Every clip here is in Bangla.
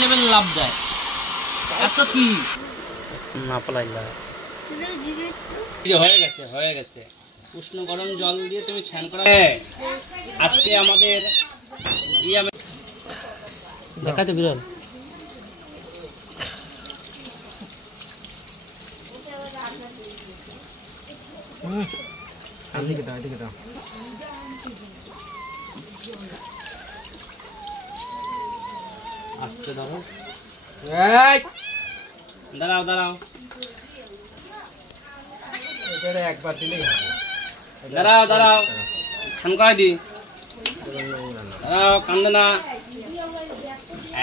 লেভেল লাভ দেয়। এত কি না পালাইলা হয়ে গেছে হয়ে গেছে। উষ্ণ গরম জল দিয়ে তুমি স্নান করা। আজকে আমাদের দেখাতে বিরল আসতে দাঁড়াও দাঁড়াও দাঁড়াও একবার দিলেই দাঁড়াও দাঁড়াও স্নান করাই দি। দাঁড়াও কান্দো না।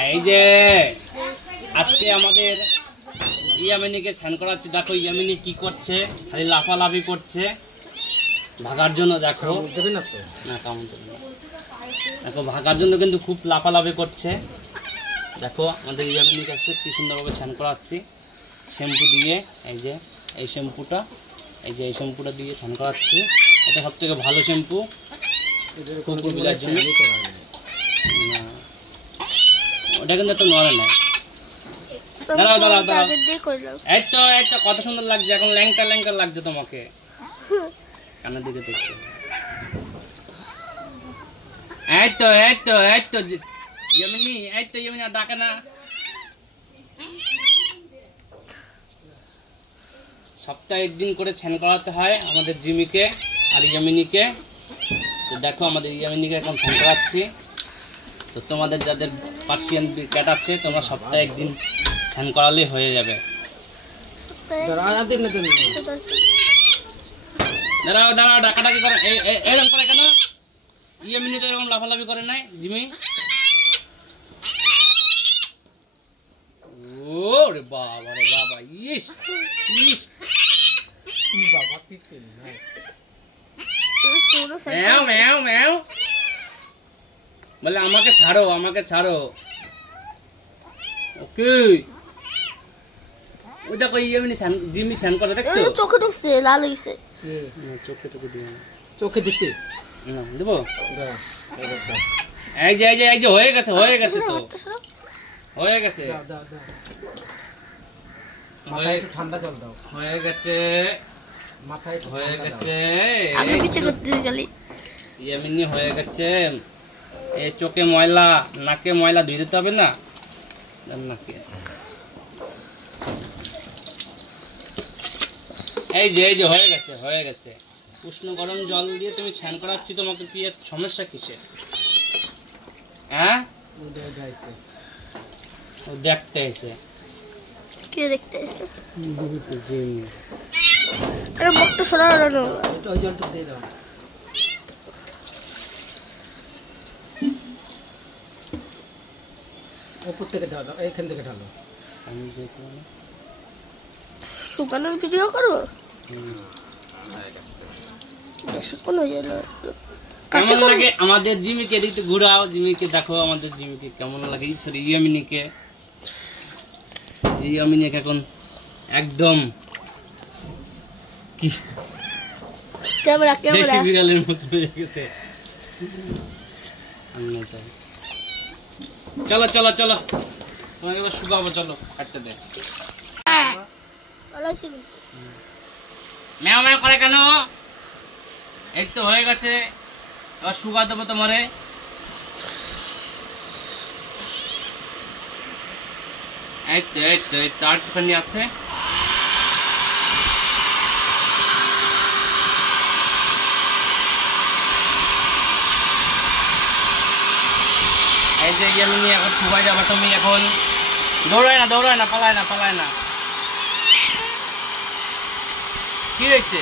এই যে আজকে আমাদের ইয়ামিনীকে স্নান করাচ্ছি। দেখো ইয়ামিনী কি করছে, খালি লাফালাফি করছে ভাগার জন্য। দেখো না কামড় দেবে না। দেখো ভাগার জন্য কিন্তু খুব লাফালাফি করছে। দেখো আমাদের ইয়ামিনীকে কাছে কি সুন্দরভাবে স্নান করাচ্ছি শ্যাম্পু দিয়ে। এই যে এই শ্যাম্পুটা, এই যে এই শ্যাম্পুটা দিয়ে স্নান করাচ্ছি। এটা সব থেকে ভালো শ্যাম্পু কুকুর বিলার জন্য। ওটা কিন্তু একটা নড়ে না। দাঁড়াও দাঁড়াও দাঁড়াও। এই তো এই তো কত সুন্দর লাগছে, এখন ল্যাংটা ল্যাংটা লাগছে তোমাকে। কানের দিকে দেখছো। এই তো এই তো এই তো ইয়ামিনী, এই তো ইয়ামিনী ডাকে না। সপ্তাহে একদিন করে স্নান করাতে হয় আমাদের জিমিকে আর ইয়ামিনীকে। তো দেখো আমাদের ইয়ামিনীকে এখন স্নান করাচ্ছি। তো তোমাদের যাদের পার্সিয়ান ক্যাট আছে তোমরা সপ্তাহে একদিন স্নান করালেই হয়ে যাবে। দাঁড়াও দাঁড়াও ডাকাডাকি করে এরকম করে কেন? ইয়ামিনী তো এরকম লাফালাফি করে নাই জিমি। ও রে বাবা রে বাবা, ইস ইস বাবা পিছে না। ম্যাও ম্যাও ম্যাও বলে আমাকে ছাড়ো আমাকে ছাড়ো। ওকে ওই দেখো ইয়ামিনী জিমি স্নান করে দেখছো? চোখে ঢুকছে, লাল হইছে। চোখে তোকে দিও না। চোখে দিছি না দেবো। এই যে এই যে এই যে হয়ে গেছে হয়ে গেছে তো হয়ে গেছে। মাথায় একটু ঠান্ডা জল দাও। হয়ে গেছে মাথায় হয়ে গেছে। আমি পিছে করতে গেলি ইয়ামিনী হয়ে গেছে। এই চোখে ময়লা নাকে ময়লা ধুয়ে দিতে হবে না নাকে। এই যে হয়ে গেছে হয়ে গেছে। উষ্ণ গরম জল দিয়ে তুমি স্নান করাচ্ছি। তোমাকে কি সমস্যা কিসে? হ্যাঁ ও দেখতে এসে। কে দেখতে এসে? জিমি। আরে মুখটা সরা না। ওই জলটা দিয়ে দাও। উপর থেকে ঢালো, এইখান থেকে ঢালো। আমি যেতে না শুকানোর ভিডিও করো। কেমন লাগে আমাদের জিমিকে? একটু ঘুরাও জিমিকে, দেখো আমাদের জিমিকে কেমন লাগে। সরি ইয়ামিনীকে। ইয়ামিনীকে এখন একদম কি দেশি বিড়ালের মতো হয়ে গেছে। চলো চলো চলো তোমাকে এবার শুকাবো। চলো কাটতে দে। ম্যাও ম্যাও করে কেন? এই তো হয়ে গেছে, এবার শুকা দেবো তোমারে। এই তো এই তো এই তো আটখানি আছে। এই যে ইয়ামিনী এখন শুকাই যাবে। তুমি এখন দৌড়ায় না পালায় না। কি হয়েছে?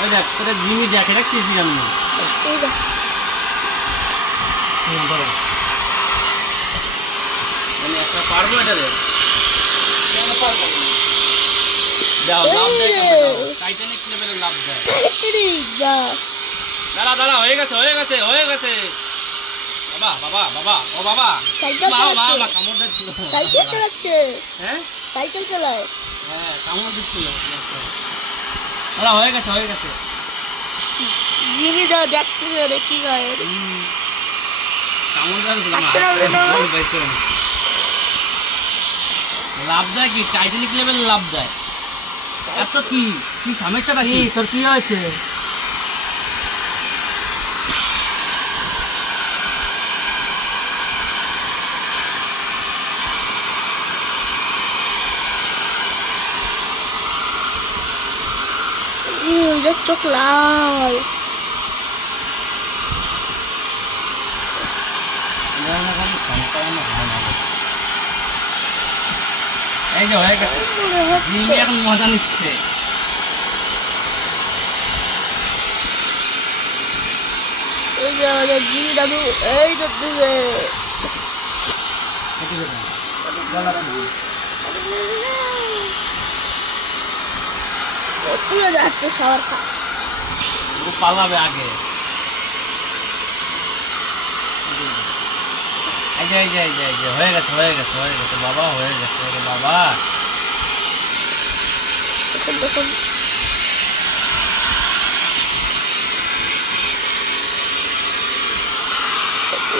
ওই দেখ তোরা জিমি দেখে রাখছিস আমি একটা পারবো এটা রে। পারবো যাও লাভ দেয় টাইটানিক লেভেলে লাভ দেয়। দাঁড়া দাঁড়া হয়ে গেছে বাবা ও বাবা মা কামড় দিচ্ছিল। সাইকেল চালাচ্ছে। হ্যাঁ সাইকেল চালায়। হ্যাঁ কামড় দিচ্ছিল। দাঁড়া হয়ে গেছে জিমি এটা দেখতে গেলে কি হয় লাভ দেয় কি টাইটানিক লেভেল লাভ দেয় এত কি কি সমস্যাটা কি তোর কি হয়েছে? চোখ লাল এই যে হয়ে গেছে জিমি এখন মজা নিচ্ছে এই যে আমাদের জিমি দাদু এই তো দিবে তুইও যাচ্ছে সবার খা ও পালাবে আগে হয়ে গেছে বাবা হয়ে গেছে বাবা দেখুন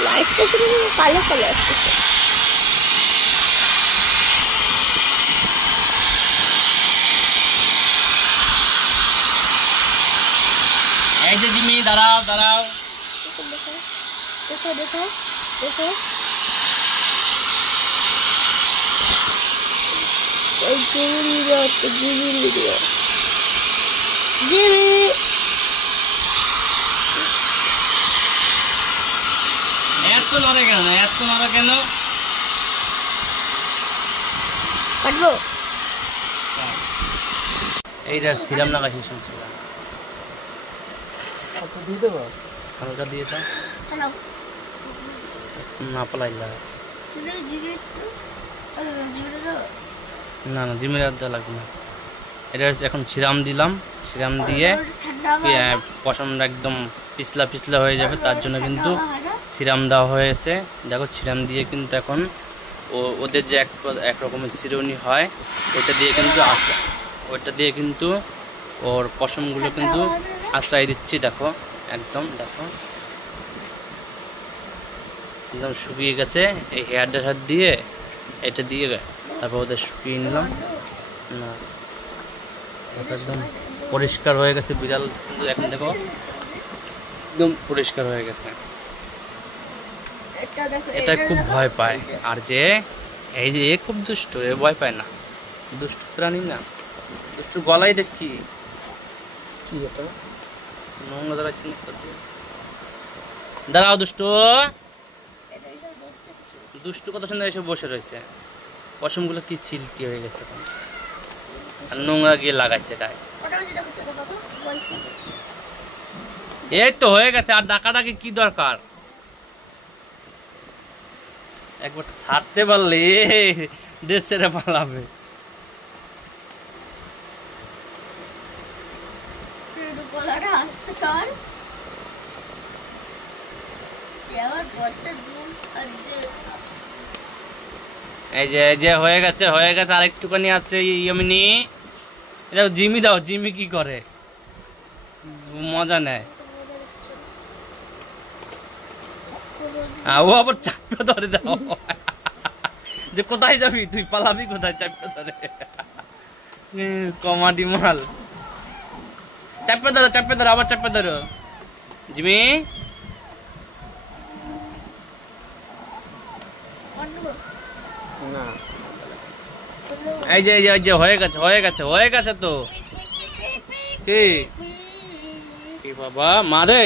লাইটটা শুধু কালো কালো আসতেছে এই যে জিমি দাঁড়াও দেখো এই জিমি হচ্ছে জিমি এত নড়ে কেন কাটবো এই যে সিরাম লাগাইছি শুনছি দিয়ে দেবো হালকা দিয়ে দাও চলো না পালাইলা না জিমের আর দেওয়া লাগবে না এটা হচ্ছে এখন ছিরাম দিলাম ছিরাম দিয়ে পশমটা একদম পিছলা হয়ে যাবে তার জন্য কিন্তু সিরাম দেওয়া হয়েছে দেখো সিরাম দিয়ে কিন্তু এখন ওদের যে এক রকমের চিরুনি হয় ওইটা দিয়ে কিন্তু ওর পশমগুলো কিন্তু আশ্রয় দিচ্ছি দেখো একদম শুকিয়ে গেছে এই হেয়ার ড্রায়ার দিয়ে এটা দিয়ে তারপর ওদের শুকিয়ে নিলাম না একদম পরিষ্কার হয়ে গেছে বিড়াল কিন্তু এখন দেখো একদম পরিষ্কার হয়ে গেছে এটা খুব ভয় পায় আর যে এই যে এ খুব দুষ্ট এ ভয় পায় না দুষ্ট প্রাণী না দুষ্টু গলায় দেখি কি এটা নোংরা দাঁড়াচ্ছি দাঁড়াও দুষ্টু কত সুন্দর এসে বসে রয়েছে পশমগুলো কি সিল্কি হয়ে গেছে আর নোংরা গিয়ে লাগাইছে গায়ে এই তো হয়ে গেছে আর ডাকাডাকি কি দরকার একবার ছাড়তে পারলে দেশ ছেড়ে পালাবে এই যে হয়ে গেছে আর একটুখানি আছে ইয়ামিনী এটা জিমি দাও জিমি কি করে মজা নেয় ও আবার চাপটা ধরে দাও যে কোথায় যাবি তুই পালাবি কোথায় চাপটা ধরে কমাডি মাল চাপে ধরো আবার চাপে ধরো জিমি না এই যে হয়ে গেছে তো কি বাবা মারে